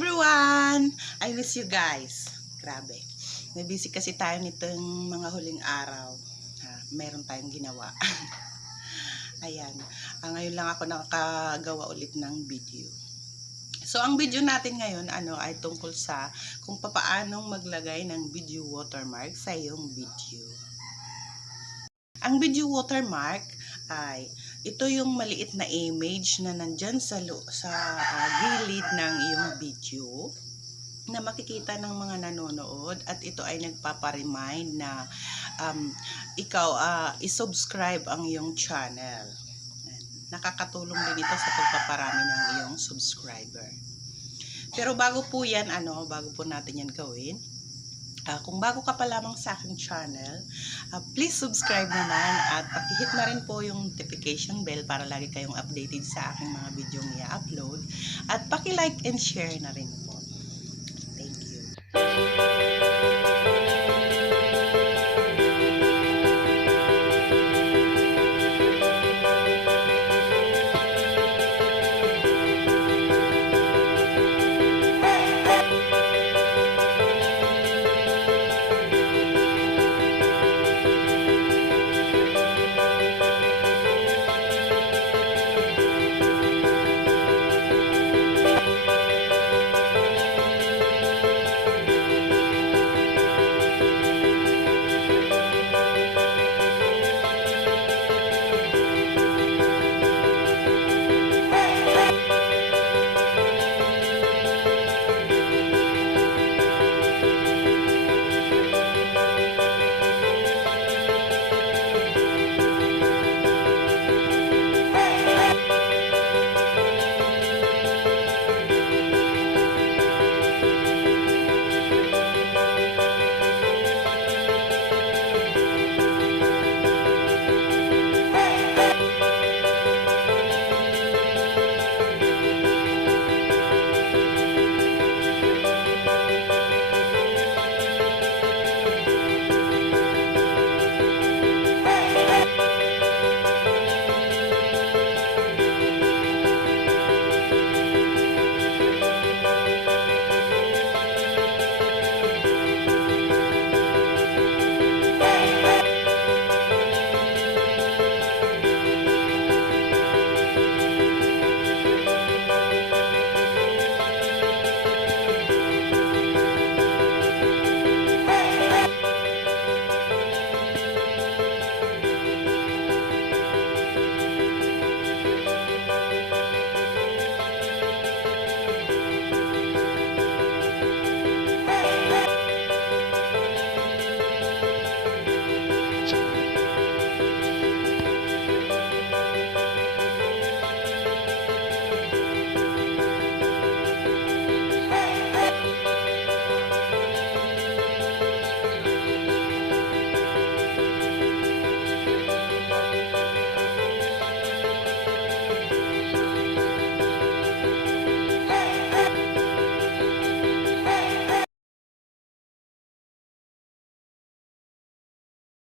everyone! I miss you guys. Grabe. Nabisi kasi tayo nitong mga huling araw. Meron tayong ginawa. Ayan. Ngayon lang ako nakagawa ulit ng video. So, ang video natin ngayon ay tungkol sa kung papaanong maglagay ng video watermark sa iyong video. Ang video watermark ay ito yung maliit na image na nandyan sa gilid ng iyong video na makikita ng mga nanonood, at ito ay nagpaparemind na ikaw isubscribe ang iyong channel. Nakakatulong din ito sa pagpaparami ng iyong subscriber. Pero bago po yan, bago po natin yan gawin, kung bago ka pa lamang sa aking channel, please subscribe naman at pakihit na rin po yung notification bell para lagi kayong updated sa aking mga video niya upload, at paki-like and share na rin po.